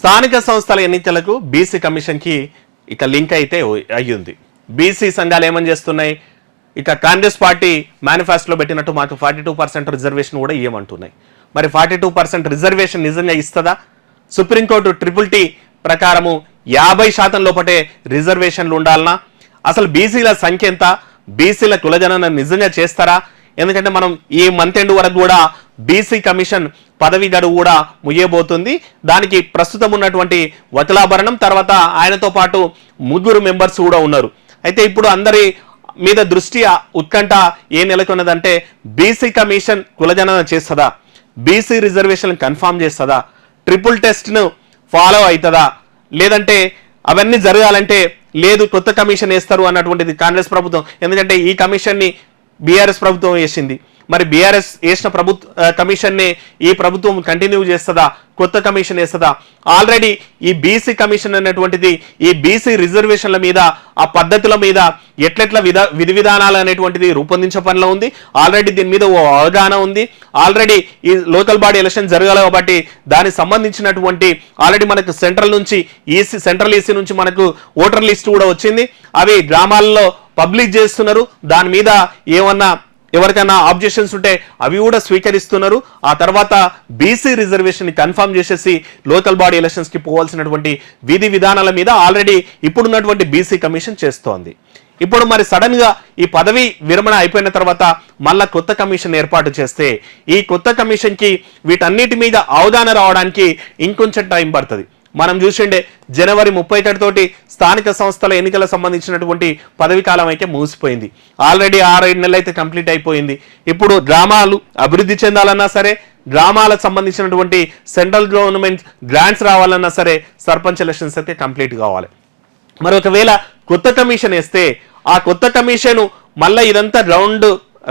స్థానిక సంస్థల ఎన్నికలకు బీసీ కమిషన్కి ఇక లింక్ అయితే అయ్యింది. బీసీ సంఘాలు ఏమని చేస్తున్నాయి, ఇక కాంగ్రెస్ పార్టీ మేనిఫెస్టోలో పెట్టినట్టు మాకు 42% రిజర్వేషన్ కూడా ఇవ్వమంటున్నాయి. మరి 42% రిజర్వేషన్ నిజంగా ఇస్తుందా? సుప్రీంకోర్టు TTT ప్రకారము 50% లోపటే రిజర్వేషన్లు ఉండాలనా? అసలు బీసీల సంఖ్య ఎంత? బీసీల కులజనన నిజంగా చేస్తారా? ఎందుకంటే మనం ఈ మంత్ ఎండ్ వరకు కూడా బీసీ కమిషన్ పదవి గడువు కూడా ముయ్యబోతుంది. దానికి ప్రస్తుతం ఉన్నటువంటి వకలాభరణం తర్వాత ఆయనతో పాటు 3 మెంబర్స్ కూడా ఉన్నారు. అయితే ఇప్పుడు అందరి మీద దృష్టి ఉత్కంఠ ఏ నెలకొన్నదంటే బీసీ కమిషన్ కులజనన చేస్తుందా, బీసీ రిజర్వేషన్ కన్ఫామ్ చేస్తుందా, ట్రిపుల్ టెస్ట్ను ఫాలో అవుతుందా, లేదంటే అవన్నీ జరగాలంటే లేదు కొత్త కమిషన్ వేస్తారు అన్నటువంటిది కాంగ్రెస్ ప్రభుత్వం. ఎందుకంటే ఈ కమిషన్ని బీఆర్ఎస్ ప్రభుత్వం వేసింది. మరి బీఆర్ఎస్ వేసిన కమిషన్ని ఈ ప్రభుత్వం కంటిన్యూ చేస్తుందా, కొత్త కమిషన్ వేస్తుందా? ఆల్రెడీ ఈ బీసీ కమిషన్ అనేటువంటిది ఈ బీసీ రిజర్వేషన్ల మీద ఆ పద్ధతుల మీద ఎట్లెట్ల విధి విధానాలు అనేటువంటిది రూపొందించే పనిలో ఉంది. ఆల్రెడీ దీని మీద ఓ అవగాహన ఉంది. ఆల్రెడీ ఈ లోకల్ బాడీ ఎలక్షన్ జరగాలి కాబట్టి దానికి సంబంధించినటువంటి ఆల్రెడీ మనకు సెంట్రల్ ఈసీ నుంచి మనకు ఓటర్ లిస్ట్ కూడా వచ్చింది. అవి గ్రామాల్లో పబ్లిష్ చేస్తున్నారు. దాని మీద ఏమన్నా ఎవరికైనా ఆబ్జెక్షన్స్ ఉంటే అవి కూడా స్వీకరిస్తున్నారు. ఆ తర్వాత బీసీ రిజర్వేషన్ కన్ఫర్మ్ చేసేసి లోకల్ బాడీ ఎలక్షన్స్ కి పోవాల్సినటువంటి విధి విధానాల మీద ఆల్రెడీ ఇప్పుడున్నటువంటి బీసీ కమిషన్ చేస్తోంది. ఇప్పుడు మరి సడన్ గా ఈ పదవి విరమణ అయిపోయిన తర్వాత మళ్ళా కొత్త కమిషన్ ఏర్పాటు చేస్తే ఈ కొత్త కమిషన్ కి వీటన్నిటి మీద అవగాహన రావడానికి ఇంకొంచెం టైం పడుతుంది. మనం చూసిండే జనవరి 31 తోటి స్థానిక సంస్థల ఎన్నికల సంబంధించినటువంటి పదవి కాలం అయితే మూసిపోయింది. ఆల్రెడీ 6-7 నెలలు అయితే కంప్లీట్ అయిపోయింది. ఇప్పుడు గ్రామాలు అభివృద్ధి చెందాలన్నా సరే, గ్రామాలకు సంబంధించినటువంటి సెంట్రల్ గవర్నమెంట్ గ్రాంట్స్ రావాలన్నా సరే సర్పంచ్ ఎలక్షన్స్ అయితే కంప్లీట్ కావాలి. మరి ఒకవేళ కొత్త కమిషన్ వేస్తే ఆ కొత్త కమిషన్ మళ్ళీ ఇదంతా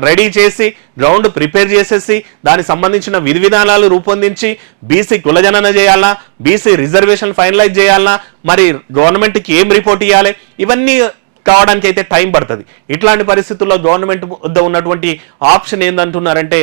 రెడీ చేసి గ్రౌండ్ ప్రిపేర్ చేసేసి దానికి సంబంధించిన విధి విధానాలు రూపొందించి బీసీ కులజనన చేయాలన్నా, బీసీ రిజర్వేషన్ ఫైనలైజ్ చేయాలన్నా, మరి గవర్నమెంట్కి ఏం రిపోర్ట్ ఇవ్వాలి, ఇవన్నీ కావడానికి అయితే టైం పడుతుంది. ఇట్లాంటి పరిస్థితుల్లో గవర్నమెంట్ వద్ద ఉన్నటువంటి ఆప్షన్ ఏందంటున్నారంటే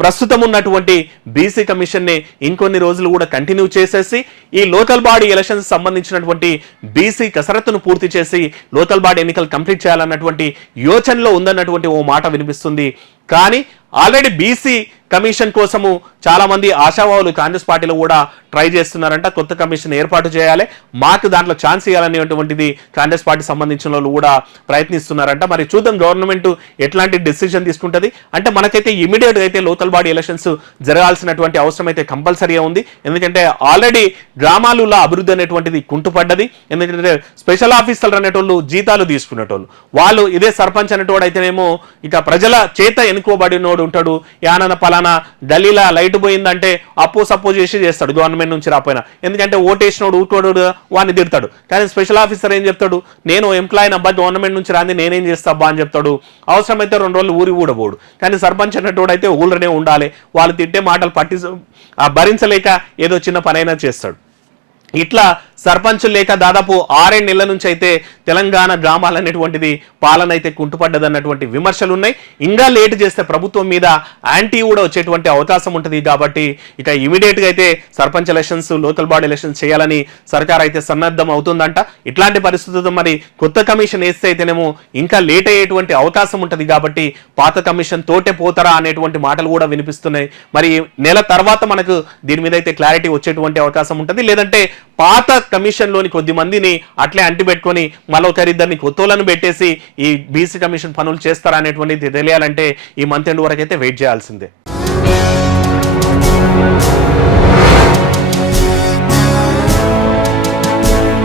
ప్రస్తుతం ఉన్నటువంటి బీసీ కమిషన్ని ఇంకొన్ని రోజులు కూడా కంటిన్యూ చేసేసి ఈ లోకల్ బాడీ ఎలక్షన్స్ సంబంధించినటువంటి బీసీ కసరత్తును పూర్తి చేసి లోకల్ బాడీ ఎన్నికలు కంప్లీట్ చేయాలన్నటువంటి యోచనలో ఉందన్నటువంటి ఓ మాట వినిపిస్తుంది. కానీ ఆల్రెడీ బీసీ కమిషన్ కోసము చాలా మంది ఆశావాహులు కాంగ్రెస్ పార్టీలో కూడా ట్రై చేస్తున్నారంట. కొత్త కమిషన్ ఏర్పాటు చేయాలి, మాకు దాంట్లో ఛాన్స్ ఇవ్వాలనేటువంటిది కాంగ్రెస్ పార్టీ సంబంధించిన వాళ్ళు కూడా ప్రయత్నిస్తున్నారంట. మరి చూద్దాం గవర్నమెంట్ ఎట్లాంటి డెసిషన్ తీసుకుంటుంది. అంటే మనకైతే ఇమీడియట్ గా అయితే లోకల్ బాడీ ఎలక్షన్స్ జరగాల్సినటువంటి అవసరం అయితే కంపల్సరీగా ఉంది. ఎందుకంటే ఆల్రెడీ గ్రామాలలో అభివృద్ధి అనేటువంటిది కుంటుపడ్డది. ఎందుకంటే స్పెషల్ ఆఫీసర్లు అనేటోళ్ళు జీతాలు తీసుకునేటోళ్ళు, వాళ్ళు ఇదే సర్పంచ్ అనేటోడు అయితేనేమో ఇక ప్రజల చేత ఎన్నుకోబడినోడు ఉంటాడు. యానన పలానా గలీలా లైట్ పోయిందంటే అప్పు సపోజ్ చేసి చేస్తాడు గవర్నమెంట్ నుంచి రాపోయినా. ఎందుకంటే ఓటేసినోడు ఊరుకోడు, వాడిని తిడతాడు. కానీ స్పెషల్ ఆఫీసర్ ఏం చెప్తాడు, నేను ఎంప్లాయీని అబ్బా గవర్నమెంట్ నుంచి రాంది నేనేం చేస్తా అబ్బా అని చెప్తాడు. అవసరమైతే 2 రోజులు ఊరి కూడా పోడు. కానీ సర్పంచ్ అనేటోడు అయితే ఊళ్ళనే ఉండాలి. వాళ్ళు తిట్టే మాటలు భరించలేక ఏదో చిన్న పనైనా చేస్తాడు. ఇట్లా సర్పంచులు లేక దాదాపు 6-7 నెలల నుంచి అయితే తెలంగాణ గ్రామాలనేటువంటిది పాలన అయితే కుంటుపడ్డదన్నటువంటి విమర్శలు ఉన్నాయి. ఇంకా లేట్ చేస్తే ప్రభుత్వం మీద యాంటీ కూడా వచ్చేటువంటి అవకాశం ఉంటుంది. కాబట్టి ఇక ఇమీడియట్ గా అయితే sarpanch elections, local body elections చేయాలని సర్కార్ అయితే సన్నద్ధం అవుతుందంట. ఇట్లాంటి పరిస్థితుల్లో మరి కొత్త కమిషన్ వేస్తే అయితేనేమో ఇంకా లేట్ అయ్యేటువంటి అవకాశం ఉంటుంది. కాబట్టి పాత కమిషన్ తోటే పోతారా అనేటువంటి మాటలు కూడా వినిపిస్తున్నాయి. మరి నెల తర్వాత మనకు దీని మీద అయితే క్లారిటీ వచ్చేటువంటి అవకాశం ఉంటుంది. లేదంటే పాత కమిషన్ లోని కొద్ది మందిని అట్లే అంటిపెట్టుకొని మరొకరిద్దరిని కొత్తోలను పెట్టేసి ఈ బీసీ కమిషన్ పనులు చేస్తారా అనేటువంటిది తెలియాలంటే ఈ మంత్ ఎండ్ వరకు అయితే వెయిట్ చేయాల్సిందే.